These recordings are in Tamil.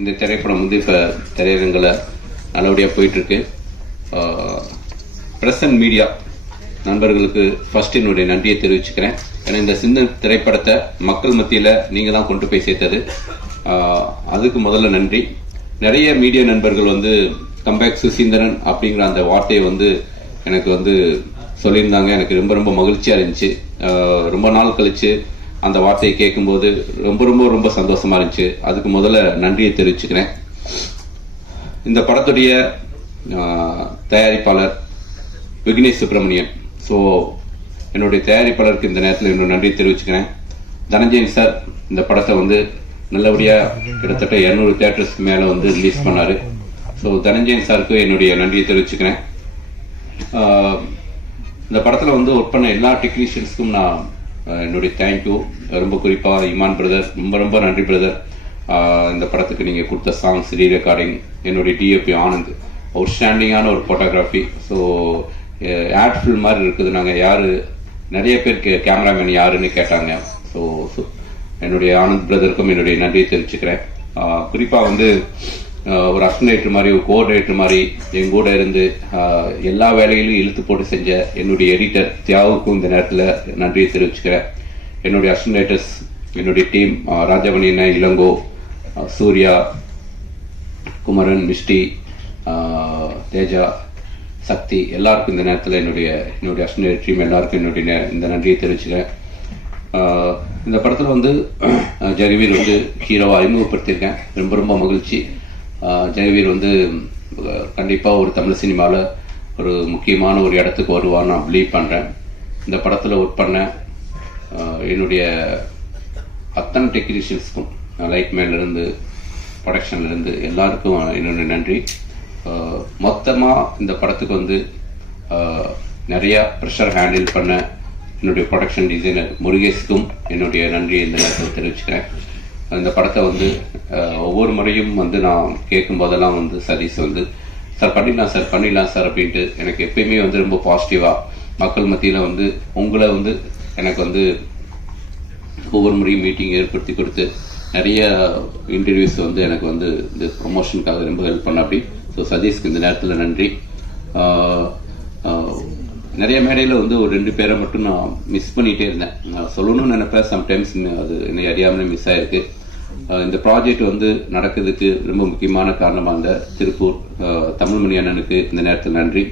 இந்த திரைப்படம் வந்து இப்போ திரையரங்கில் நல்லபடியாக போயிட்டுருக்கு. ப்ரெஸ் அண்ட் மீடியா நண்பர்களுக்கு ஃபர்ஸ்ட் என்னுடைய நன்றியை தெரிவிச்சுக்கிறேன். ஏன்னா இந்த சின்ன திரைப்படத்தை மக்கள் மத்தியில் நீங்கள் தான் கொண்டு போய் சேர்த்தது. அதுக்கு முதல்ல நன்றி. நிறைய மீடியா நண்பர்கள் வந்து கம்பேக் சுசீந்திரன் அப்படிங்கிற அந்த வார்த்தையை வந்து எனக்கு வந்து சொல்லியிருந்தாங்க. எனக்கு ரொம்ப ரொம்ப மகிழ்ச்சியாக இருந்துச்சு. ரொம்ப நாள் கழித்து அந்த வார்த்தையை கேட்கும்போது ரொம்ப ரொம்ப ரொம்ப சந்தோஷமா இருந்துச்சு. அதுக்கு முதல்ல நன்றியை தெரிவிச்சுக்கிறேன். இந்த படத்துடைய தயாரிப்பாளர் விக்னேஷ் சுப்பிரமணியன். ஸோ என்னுடைய தயாரிப்பாளருக்கு இந்த நேரத்தில் என்னோட நன்றி தெரிவிச்சுக்கிறேன். தனஞ்சயன் சார் இந்த படத்தை வந்து நல்லபடியாக கிட்டத்தட்ட இரநூறு தேட்டர்ஸ்க்கு மேலே வந்து ரிலீஸ் பண்ணார். ஸோ தனஞ்சயன் சாருக்கு என்னுடைய நன்றியை தெரிவிச்சுக்கிறேன். இந்த படத்தில் வந்து ஒர்க் பண்ண எல்லா டெக்னீஷியன்ஸ்க்கும் நான் என்னுடைய தேங்க்யூ ரொம்ப குறிப்பாக இமான் பிரதர் ரொம்ப ரொம்ப நன்றி பிரதர் இந்த படத்துக்கு நீங்கள் கொடுத்த சாங்ஸ் ரீ ரெக்கார்டிங் என்னுடைய டிஎப்பி ஆனந்த். அவுட்ஸ்டாண்டிங்கான ஒரு ஃபோட்டோகிராஃபி ஸோ ஆட் ஃபில் மாதிரி இருக்குது. நாங்கள் யார் நிறைய பேர் கே கேமராமேன் யாருன்னு கேட்டாங்க. ஸோ என்னுடைய ஆனந்த் பிரதருக்கும் என்னுடைய நன்றியை தெரிவிச்சுக்கிறேன். குறிப்பாக வந்து ஒரு அஸ்டினேட்டர் மாதிரி ஒரு கோஆர்டினேட்டர் மாதிரி எங்க கூட இருந்து எல்லா வேலையிலும் இழுத்து போட்டு செஞ்ச என்னுடைய எடிட்டர் தியாவுக்கும் இந்த நேரத்தில் நன்றியை தெரிவிச்சுக்கிறேன். என்னுடைய அஸ்டினேட்டர்ஸ் என்னுடைய டீம் ராஜவணி இளங்கோ சூர்யா குமரன் மிஸ்டி தேஜா சக்தி எல்லாருக்கும் இந்த நேரத்தில் என்னுடைய என்னுடைய அஸ்டினேட்டர் டீம் எல்லாருக்கும் என்னுடைய இந்த நன்றியை தெரிவிச்சுக்கிறேன். இந்த படத்தில் வந்து ஜெகவீர் வந்து ஹீரோவை அறிமுகப்படுத்தியிருக்கேன். ரொம்ப ரொம்ப மகிழ்ச்சி. ஜெயவீர் வந்து கண்டிப்பாக ஒரு தமிழ் சினிமாவில் ஒரு முக்கியமான ஒரு இடத்துக்கு வருவான்னு நான் பிலீவ் பண்ணுறேன் இந்த படத்தில் ஒர்க் பண்ண என்னுடைய அத்தனை டெக்னீஷியன்ஸ்க்கும் லைட்மேன்லேருந்து ப்ரொடக்ஷன்லேருந்து எல்லாருக்கும் என்னுடைய நன்றி. மொத்தமாக இந்த படத்துக்கு வந்து நிறையா ப்ரெஷர் ஹேண்டில் பண்ண என்னுடைய ப்ரொடக்ஷன் டிசைனர் முருகேஷ்க்கும் என்னுடைய நன்றியை இந்த நேரத்தில் தெரிவிச்சுக்கிறேன். இந்த படத்தை வந்து ஒவ்வொரு முறையும் வந்து நான் கேட்கும் போதெல்லாம் வந்து சதீஷ் வந்து சார் பண்ணிடலாம் சார் பண்ணிடலாம் சார் அப்படின்ட்டு எனக்கு எப்பயுமே வந்து ரொம்ப பாசிட்டிவாக மக்கள் மத்தியில் வந்து உங்களை வந்து எனக்கு வந்து ஒவ்வொரு முறையும் மீட்டிங் ஏற்படுத்தி கொடுத்து நிறைய இன்டர்வியூஸ் வந்து எனக்கு வந்து இந்த ப்ரொமோஷனுக்காக ரொம்ப ஹெல்ப் பண்ண அப்படி ஸோ சதீஷ்க்கு இந்த நேரத்தில் நன்றி. நிறைய மேடையில் வந்து ஒரு ரெண்டு பேரை மட்டும் நான் மிஸ் பண்ணிகிட்டே இருந்தேன். நான் சொல்லணும்னு நினைப்பேன் சம்டைம்ஸ் அது என்னை அறியாமலே மிஸ் ஆயிருக்கு. இந்த ப்ராஜெக்ட் வந்து நடக்கிறதுக்கு ரொம்ப முக்கியமான காரணமாக இருந்த திருப்பூர் தமிழ்மணி அண்ணனுக்கு இந்த நேரத்தில் நன்றி.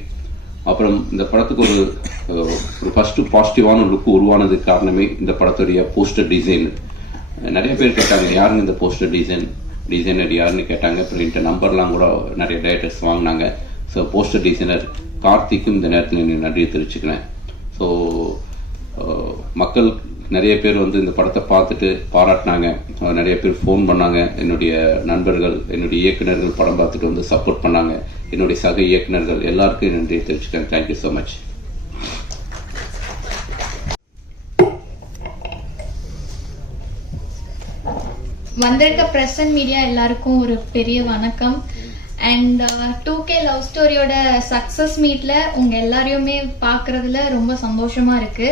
அப்புறம் இந்த படத்துக்கு ஒரு ஒரு ஃபஸ்ட்டு பாசிட்டிவான லுக் உருவானதுக்கு காரணமே இந்த படத்துடைய போஸ்டர் டிசைன் நிறைய பேர் கேட்டாங்க யாருங்க இந்த போஸ்டர் டிசைன் டிசைனர் யாருன்னு கேட்டாங்க. அப்புறம் நம்பர்லாம் கூட நிறைய டேரக்டர்ஸ் வாங்கினாங்க. ஸோ போஸ்டர் டிசைனர் கார்த்திக்கும் இந்த நேரத்தில் எனக்கு நன்றியை தெரிவிச்சுக்கிறேன். ஸோ uh, மக்கள் நிறைய பேர் வந்து இந்த படத்தை பார்த்துட்டு பாராட்டினாங்க. நிறைய பேர் ஃபோன் பண்ணாங்க. என்னுடைய நண்பர்கள் என்னுடைய இயக்குனர்கள் படம் பார்த்துட்டு வந்து சப்போர்ட் பண்ணாங்க. என்னுடைய சக இயக்குனர்கள் எல்லாருக்கும் நன்றியை தெரிவிச்சுக்கிறேன். தேங்க்யூ ஸோ மச் வந்திருக்க பிரஸ் மீடியா எல்லாருக்கும் ஒரு பெரிய வணக்கம். அண்ட் டூ கே லவ் ஸ்டோரியோட சக்ஸஸ் மீட்ல உங்க எல்லாரையுமே பார்க்குறதுல ரொம்ப சந்தோஷமா இருக்கு.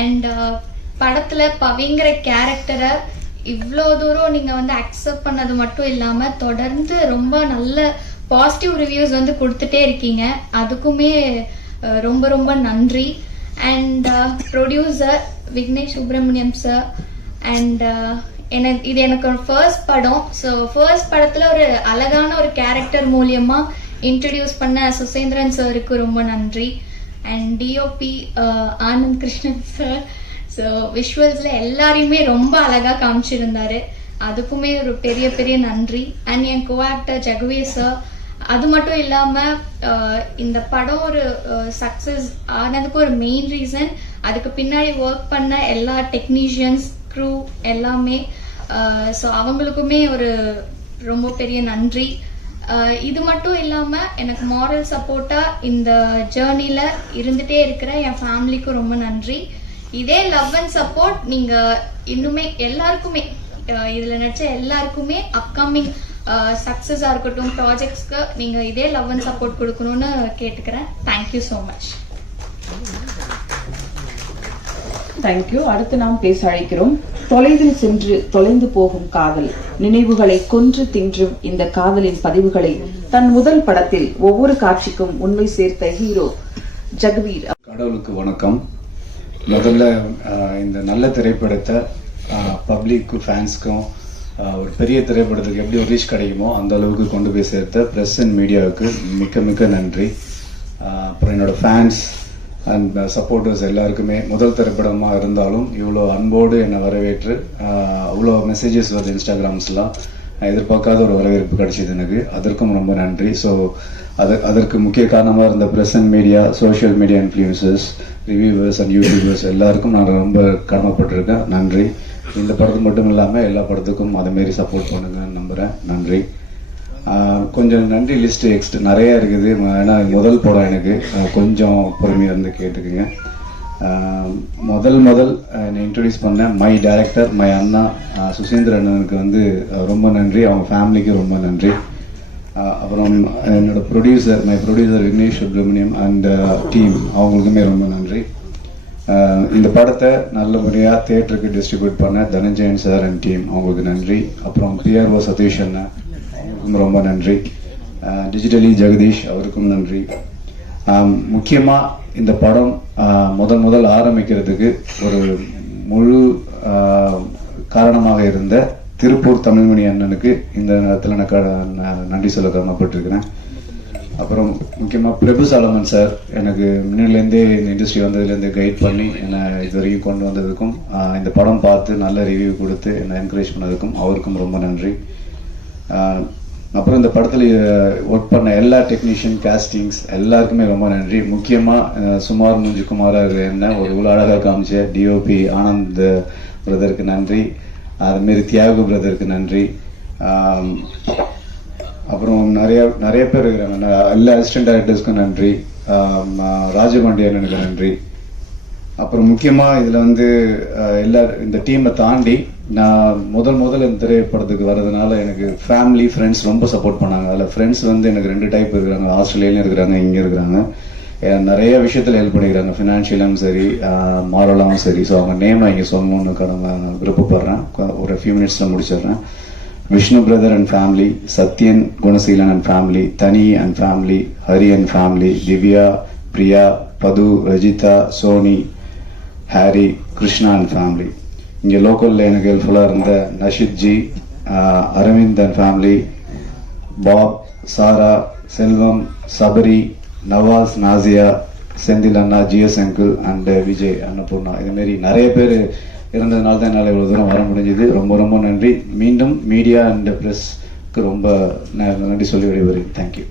அண்ட் uh, படத்துல பவிங்கிற கேரக்டரை இவ்வளோ தூரம் நீங்க வந்து அக்செப்ட் பண்ணது மட்டும் இல்லாம தொடர்ந்து ரொம்ப நல்ல பாசிட்டிவ் ரிவ்யூஸ் வந்து கொடுத்துட்டே இருக்கீங்க. அதுக்குமே ரொம்ப ரொம்ப நன்றி. And producer uh, Vignesh Subramaniam sir and எனக்கு இது எனக்கு ஒரு ஃபர்ஸ்ட் படம். ஸோ ஃபர்ஸ்ட் படத்தில் ஒரு அழகான ஒரு கேரக்டர் மூலியமாக இன்ட்ரடியூஸ் பண்ண சுசேந்திரன் சாருக்கு ரொம்ப நன்றி. And DOP uh, Anand Krishnan sir so விஷுவல்ஸில் எல்லாரையுமே ரொம்ப அழகாக காமிச்சிருந்தாரு. அதுக்குமே ஒரு பெரிய பெரிய நன்றி. அண்ட் என் கோ ஆக்டர் ஜெகவீர் சார் அது மட்டும் இல்லாமல் uh, இந்த படம் ஒரு uh, சக்ஸஸ் ஆனதுக்கு ஒரு மெயின் ரீசன் அதுக்கு பின்னாடி ஒர்க் பண்ண எல்லா டெக்னீஷியன்ஸ் க்ரூ எல்லாமே ஸோ அவங்களுக்குமே ஒரு ரொம்ப பெரிய நன்றி. இது மட்டும் இல்லாமல் எனக்கு மாரல் சப்போர்ட்டாக இந்த ஜேர்னியில் இருந்துகிட்டே இருக்கிற என் ஃபேமிலிக்கும் ரொம்ப நன்றி. இதே லவ் அண்ட் சப்போர்ட் நீங்கள் இன்னுமே எல்லாருக்குமே இதில் நினச்ச நடிச்ச எல்லாருக்குமே அப்கமிங் சக்ஸஸாக இருக்கட்டும் ப்ராஜெக்ட்ஸ்க்கு நீங்கள் இதே லவ் அண்ட் சப்போர்ட் கொடுக்கணும்னு கேட்டுக்கிறேன். தேங்க்யூ ஸோ மச் தேங்க்யூ அடுத்து நாம் பேச அழைக்கிறோம். தொலைவில் சென்று தொலைந்து போகும் காதல். நினைவுகளை கொன்று தின்றும் இந்த காதலின் பதிவுகளை தன் முதல் படத்தில் ஒவ்வொரு காட்சிக்கும் உண்மை சேர்த்த ஹீரோ ஜெகவீர். கடவுளுக்கு வணக்கம். முதல்ல இந்த நல்ல திரைப்படத்தை பப்ளிக்கு ஃபேன்ஸ்க்கும் ஒரு பெரிய திரைப்படத்துக்கு எப்படி ஒரு ரீச் கிடைக்குமோ அந்த அளவுக்கு கொண்டு போய் சேர்த்த ப்ரெஸ் அண்ட் மீடியாவுக்கு மிக்க மிக்க நன்றி. அப்புறம் என்னோட ஃபேன்ஸ் அண்ட் சப்போர்ட்டர்ஸ் uh, எல்லாருக்குமே முதல் திரைப்படமாக இருந்தாலும் இவ்வளோ அன்போடு என்னை வரவேற்று அவ்வளோ மெசேஜஸ் வருது இன்ஸ்டாகிராம்ஸ்லாம் நான் எதிர்பார்க்காத ஒரு வரவேற்பு கிடைச்சிது எனக்கு. அதற்கும் ரொம்ப நன்றி. ஸோ அது அதற்கு முக்கிய காரணமாக இருந்த press and media social media influences reviewers and YouTubers எல்லாருக்கும் நான் ரொம்ப கடமைப்பட்டிருக்கேன். நன்றி. இந்த படத்துக்கு மட்டும் இல்லாமல் எல்லா படத்துக்கும் அதேமாரி சப்போர்ட் பண்ணுங்கன்னு நம்புகிறேன் நன்றி. கொஞ்சம் நன்றி லிஸ்ட் எக்ஸ்ட் நிறைய இருக்குது. ஏன்னா முதல் படம் எனக்கு. கொஞ்சம் பொறுமையாக இருந்து கேட்டுக்குங்க. முதல் முதல் என்னை இன்ட்ரடியூஸ் பண்ணேன் மை டைரக்டர் மை அண்ணா சுசேந்திர அண்ணனுக்கு வந்து ரொம்ப நன்றி. அவங்க ஃபேமிலிக்கு ரொம்ப நன்றி. அப்புறம் என்னோட producer my producer Vignesh Subramaniam and team அவங்களுக்குமே ரொம்ப நன்றி. இந்த படத்தை நல்லபடியாக தேட்டருக்கு டிஸ்ட்ரிபியூட் பண்ண தனஞ்சயன் சார் அண்ட் டீம் அவங்களுக்கு நன்றி. அப்புறம் பிஆர்ஓ சதீஷ் அண்ணன் அவருக்கும் ரொம்ப நன்றி. டிஜிட்டலி ஜெகதீஷ் அவருக்கும் நன்றி. முக்கியமாக இந்த படம் முதல் முதல் ஆரம்பிக்கிறதுக்கு ஒரு முழு காரணமாக இருந்த திருப்பூர் தமிழ்மணி அண்ணனுக்கு இந்த நேரத்தில் நான் க- நன்றி சொல்ல கடமைப்பட்டிருக்கிறேன். அப்புறம் முக்கியமாக பிரபு சாலமன் சார் எனக்கு முன்னிலேருந்தே இந்த இண்டஸ்ட்ரி வந்ததுலேருந்து கைட் பண்ணி என்னை இது வரைக்கும் கொண்டு வந்ததுக்கும் இந்த படம் பார்த்து நல்ல ரிவ்யூ கொடுத்து என்னை என்கரேஜ் பண்ணதுக்கும் அவருக்கும் ரொம்ப நன்றி. அப்புறம் இந்த படத்தில் ஒர்க் பண்ண எல்லா டெக்னீஷியன் காஸ்டிங்ஸ் எல்லாருக்குமே ரொம்ப நன்றி. முக்கியமாக சுமார் மூஞ்சி குமாரா இருக்கிற என்ன ஒரு இவ்வளோ அழகாக காமிச்ச டிஓபி ஆனந்த் பிரதருக்கு நன்றி. அதுமாரி தியாகு பிரதருக்கு நன்றி. அப்புறம் நிறைய நிறைய பேர் இருக்கிறாங்க. எல்லா அசிஸ்டன்ட் டைரக்டர்ஸ்க்கும் நன்றி. ஆம், அண்ணனுக்கு நன்றி. அப்புறம் முக்கியமாக இதில் வந்து எல்லா இந்த டீமை தாண்டி நான் முதல் முதல்ல இந்த திரைப்படத்துக்கு வர்றதுனால எனக்கு ஃபேமிலி ஃப்ரெண்ட்ஸ் ரொம்ப சப்போர்ட் பண்ணாங்க. அதில் ஃப்ரெண்ட்ஸ் வந்து எனக்கு ரெண்டு டைப் இருக்கிறாங்க. ஆஸ்திரேலியாலையும் இருக்கிறாங்க இங்கே இருக்கிறாங்க. நிறைய விஷயத்தில் ஹெல்ப் பண்ணிக்கிறாங்க. ஃபினான்ஷியலாகவும் சரி மாரலாகவும் சரி. ஸோ அவங்க நேமை இங்கே சொல்லணும்னு கடமை விருப்பப்படுறேன். ஒரு ஃபியூ மினிட்ஸில் முடிச்சிடுறேன். Vishnu brother and family Sathyan Gunaseelan and family Thani and family Hari and family Divya Priya Padhu Rajitha Soni Hari Krishna and family இங்கே லோக்கலில் எனக்கு ஹெல்ப்ஃபுல்லாக இருந்த Nashithji Aravind and family Bob Sara Selvam Sabari Nawaz Nasiya Senthil Anna GS uncle and Vijay Annapoorna. இதுமாரி நிறைய பேர் இருந்ததுனால தான் என்னால் இவ்வளோ தூரம் வர முடிஞ்சது. ரொம்ப ரொம்ப நன்றி. மீண்டும் மீடியா அண்ட் ப்ரெஸ்க்கு ரொம்ப நன்றி சொல்லி விடைபெறுகிறேன். தேங்க்யூ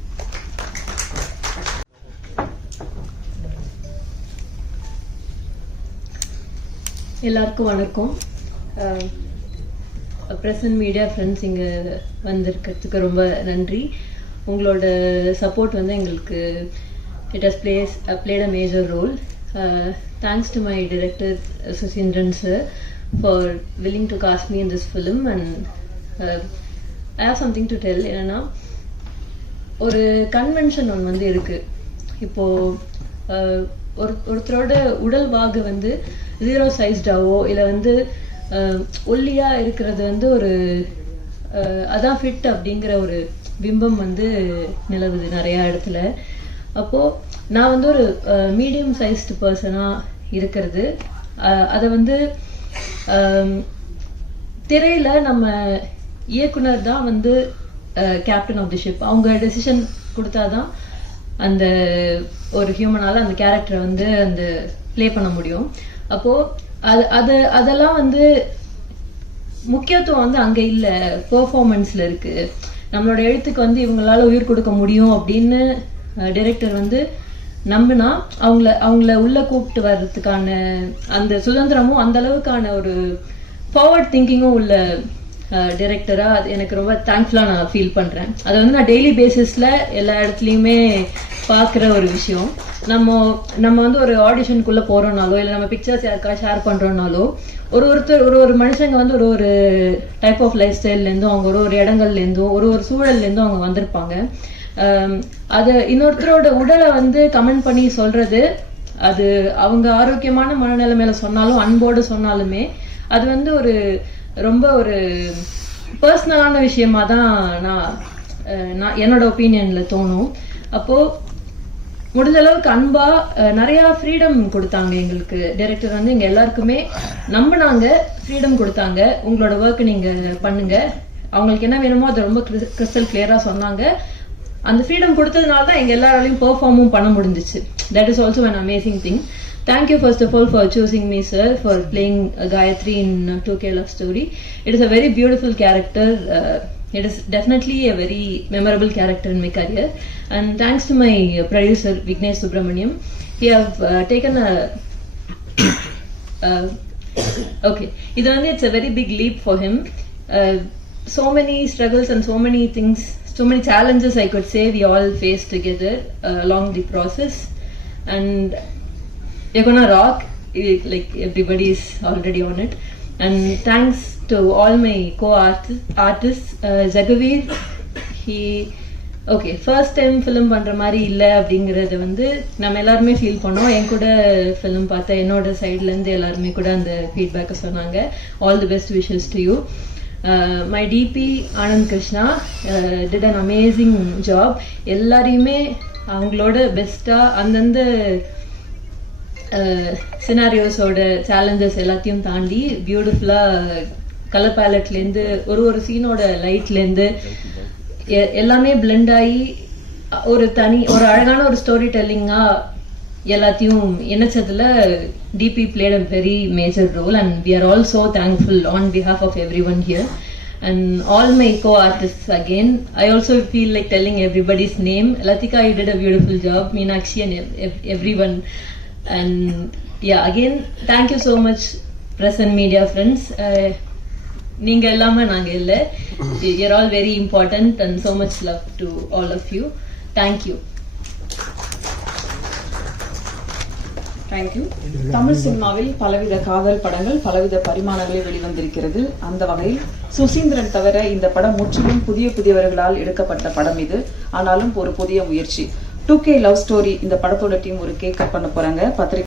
எல்லாருக்கும் வணக்கம். ப்ரெசன்ட் மீடியா ஃப்ரெண்ட்ஸ் இங்கே வந்திருக்கிறதுக்கு ரொம்ப நன்றி. உங்களோட சப்போர்ட் வந்து எங்களுக்கு it has plays played a major role thanks to my director Suseenthiran sir for willing to cast me in this film and I have something to tell என்னென்னா ஒரு கன்வென்ஷன் ஒன்று வந்து இருக்குது இப்போது ஒரு ஒருத்தரோட உடல் வாகு வந்து ஜீரோ சைஸ்டாவோ இல்லை வந்து ஒல்லியாக இருக்கிறது வந்து ஒரு அதான் ஃபிட் அப்படிங்கிற ஒரு பிம்பம் வந்து நிலவுது நிறையா இடத்துல. அப்போது நான் வந்து ஒரு மீடியம் சைஸ்டு பர்சனாக இருக்கிறது. அதை வந்து திரையில் நம்ம இயக்குனர் தான் வந்து கேப்டன் ஆஃப் தி ஷிப் அவங்க டெசிஷன் கொடுத்தாதான் அந்த ஒரு ஹியூமனால அந்த கேரக்டரை வந்து அந்த ப்ளே பண்ண முடியும். அப்போ அது அது அதெல்லாம் வந்து முக்கியத்துவம் வந்து அங்க இல்ல. பெர்ஃபார்மன்ஸ்ல இருக்கு. நம்மளோட எழுத்துக்கு வந்து இவங்களால உயிர் கொடுக்க முடியும் அப்படின்னு டைரக்டர் வந்து நம்பினா அவங்கள அவங்கள உள்ள கூப்பிட்டு வர்றதுக்கான அந்த சுதந்திரமும் அந்த அளவுக்கான ஒரு ஃபார்வர்ட் திங்கிங்கும் உள்ள டைரக்டரா அது எனக்கு ரொம்ப தேங்க்ஃபுல்லா நான் ஃபீல் பண்றேன். அதை வந்து நான் டெய்லி பேசிஸ்ல எல்லா இடத்துலயுமே பார்க்குற ஒரு விஷயம். நம்ம நம்ம வந்து ஒரு ஆடிஷனுக்குள்ளே போறோம்னாலோ இல்லை நம்ம பிக்சர்ஸ் யாருக்கா ஷேர் பண்ணுறோனாலோ ஒரு ஒருத்தர் ஒரு ஒரு மனுஷங்க வந்து ஒரு ஒரு டைப் ஆஃப் லைஃப் ஸ்டைல்லேருந்தும் அவங்க ஒரு ஒரு இடங்கள்லேருந்தும் ஒரு ஒரு சூழல்லேருந்தும் அவங்க வந்திருப்பாங்க. அது இன்னொருத்தரோட உடலை வந்து கமெண்ட் பண்ணி சொல்கிறது அது அவங்க ஆரோக்கியமான மனநிலைமையில சொன்னாலும் அன்போடு சொன்னாலுமே அது வந்து ஒரு ரொம்ப ஒரு பர்சனலான விஷயமா தான் நான் நான் என்னோட ஒப்பீனியன்ல தோணும். அப்போது முடிஞ்ச அளவுக்கு அன்பா நிறைய ஃப்ரீடம் கொடுத்தாங்க எங்களுக்கு. டைரக்டர் வந்து எங்க எல்லாருக்குமே நம்பினாங்க ஃப்ரீடம் கொடுத்தாங்க. உங்களோட ஒர்க் நீங்க பண்ணுங்க. அவங்களுக்கு என்ன வேணுமோ அதை ரொம்ப கிறிஸ்டல் கிளியரா சொன்னாங்க. அந்த ஃப்ரீடம் கொடுத்ததுனால தான் எங்க எல்லாராலையும் பெர்ஃபார்மும் பண்ண முடிஞ்சிச்சு. That is also an amazing thing thank you first of all for choosing me sir for playing Gayathri in two K love story it is a very beautiful character It is definitely a very memorable character in my career. And thanks to my producer, Vignesh Subramaniam, he have uh, taken a... uh, okay, it's a very big leap for him. Uh, so many struggles and so many things, so many challenges I could say we all faced together uh, along the process. And you're gonna rock, eh, like everybody is already on it. And thanks to all my co-artists artists uh, jagaveer he okay first time film பண்ணுற மாதிரி இல்லை அப்படிங்கறத வந்து நம்ம எல்லாருமே ஃபீல் பண்ணோம். என் கூட ஃபிலிம் பார்த்த என்னோட சைட்லேருந்து எல்லாருமே கூட அந்த ஃபீட்பேக்கை சொன்னாங்க. All the best wishes to you my DP Anand Krishna did an amazing job எல்லாரையுமே அவங்களோட பெஸ்ட்டாக அந்தந்த சினாரியோஸோட சேலஞ்சஸ் எல்லாத்தையும் தாண்டி பியூட்டிஃபுல்லாக கலர் பேலட்லேருந்து ஒரு ஒரு சீனோட லைட்லேருந்து எல்லாமே பிளெண்ட் ஆகி ஒரு தனி ஒரு அழகான ஒரு ஸ்டோரி டெல்லிங்காக எல்லாத்தையும் இணைச்சதுல DP played a very major role and we are also thankful on behalf of everyone here and all my co artist again I also feel like telling everybody's name Lathika I did a beautiful job Meenakshi and everyone and yeah again thank you so much press and media friends. Uh, நீங்க இல்லாம நாங்க இல்ல. You're all very important and so much love to all of you. Thank you. Thank you Tamil சினிமாவில் பலவித காதல் படங்கள் பலவித பரிமாணங்களில் வெளிவந்திருக்கிறது. அந்த வகையில் சுசீந்திரன் தவிர இந்த படம் முற்றிலும் புதிய புதியவர்களால் எடுக்கப்பட்ட படம் இது. ஆனாலும் ஒரு புதிய முயற்சி. டூ கே லவ் ஸ்டோரி இந்த படத்தோட டீம் ஒரு கேக் கட் பண்ண போறாங்க. பத்திரிகை